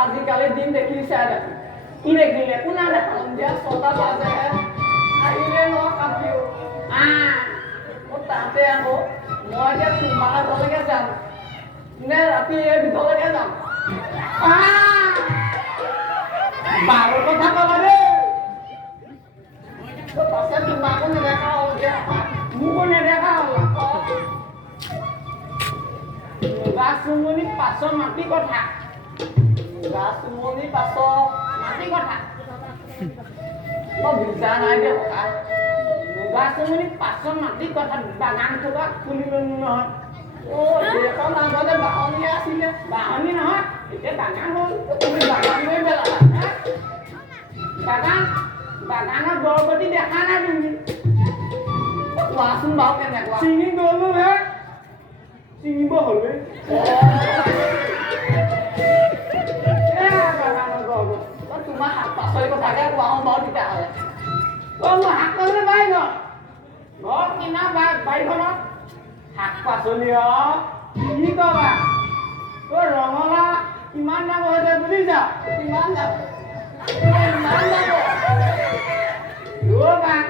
আজিকালি দিন দেখিছে কি দেখিলে কোনা দেখাম দিয়া 6টা বাজে আহিলে ন কাপিও তাতে আকৌ মই এতিয়া তোমাৰ ঘৰলৈকে যাম নে ৰাতি এই ভিতৰলৈকে যাম বাৰ কথা ক'বা দেই পাছে তোমাকো নেদেখা হ'ল এতিয়া মোকো নেদেখা হ'ল মুগা চুমনি পাছৰ মাটি কথা মুগা চুমনি পাছৰ মাটি কথা মই বুজা নাই দে ককা মুগা চুমনি পাছৰ মাটি কথা বাগান থকা খুলিলোঁ নহয় এখন আগতে বাহনী আছিলে বাহনী নহয় এতিয়া বাগান হ'ল তুমি বাগান লৈ পেলালা বাগানৰ দৰপতি দেখা নাই তুমি কোৱাচোন বাৰু কেনেকুৱা চিঙি গ'লো হে চিঙিব হ'লে বাগানৰ দৰপতি তোমাৰ শাক পাচলি কথাকে কোৱাওঁ বাৰু তেতিয়াহ'লে মোৰ শাক পাচলি বাৰী ন ঘৰত কিনা বাৰীখনত শাক পাচলি কি কবা ৰঙালাও কিমান দাম হৈছে বুজিছা কিমান দাম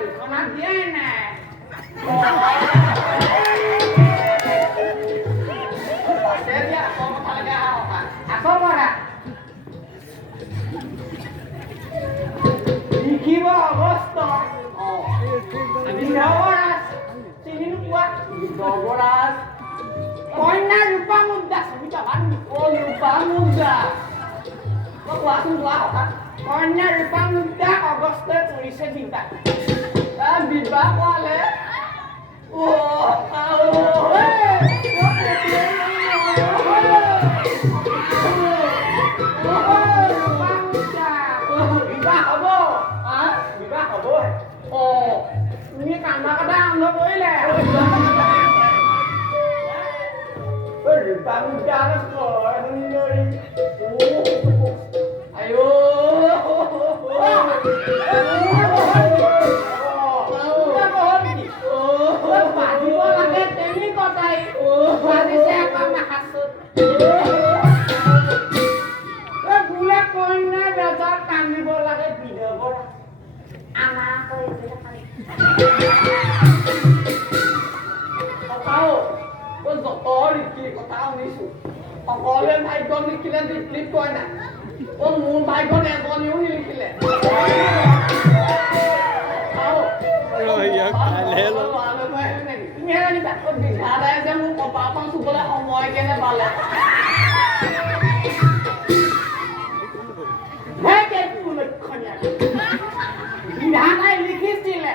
ঠিকনাত দিয়াই নাই আকৌ পৰা লিখিব অগষ্ট চিনি নোপোৱা গগৰাজ কন্যা ৰূপা মুদ্ৰা সুবিধা ৰূপা মুদ্ৰা কোৱাচোন কোৱা কথা কন্যা ৰূপা মুদ্ৰা অগষ্টে পৰিছে বিবাহ বিবাহ কোৱালে বিবাহ হ'ব বিবাহ হ'ব তুমি কান্দা কথা আৰম্ভ কৰিলে ৰূপা মুদ্ৰা আয়ো কন্যা বেজাত কান্দিব লাগে বিধব আমাৰ কৈ কথাও যত লিখি কথা শুনিছো সকলোৱে ভাগ্যত লিখিলে ডিপ্লিট কয় নাই মোৰ ভাগ্যত এজনীও নিলিখিলে বিধাদাই যে মোৰ কপালখন চুবলৈ সময় কেনে পালে বিধানাই লিখিছিলে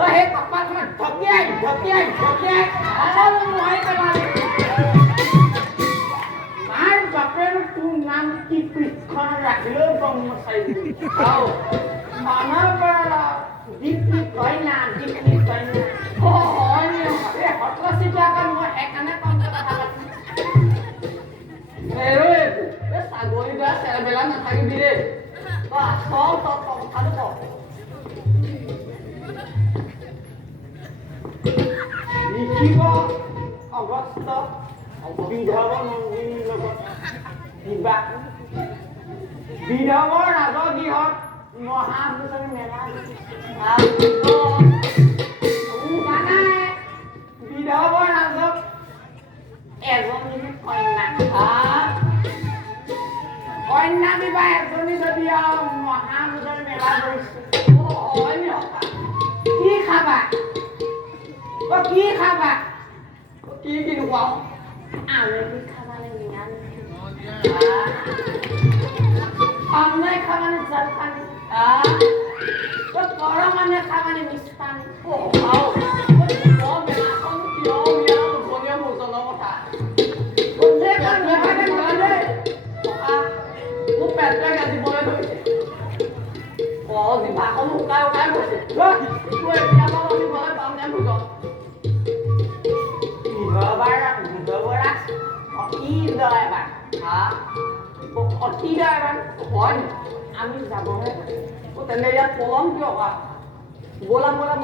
সেই কপালখনত ঢকিয়াই মই পেলালে মাৰ বাপেৰ তোৰ নাম কি পৃষ্ঠখন ৰাখিলেও গম নাচাৰিবি আমাৰ পৰা দীপ্তি কয় না হয় সত্ৰচিতাকে মই সেইকাৰণে কম কথা পাতিম ছাগলী দৰা চেৰবেলা নাথাকিবি দেই তই আচল কথাটো ক লিখিব অগষ্ট বিধৱ নন্দিনীৰ লগত কিবা বিধৱৰ ৰাজগৃহত মহাভূষণ মেলা বিধৱৰ ৰাজক এজনী কন্যা বিবাহ এজনী যদি মহাভূষণ মেলা কৰিছে কি খাবা কি খাবা কি নোখোৱাও আমি কি খাবা নে আমরাই খাবানে জল পানি বড় মানে খাবানে মিষ্টি পানি আমি যাবহে তেনে ইয়াত পলম কিয় বোলা বোলা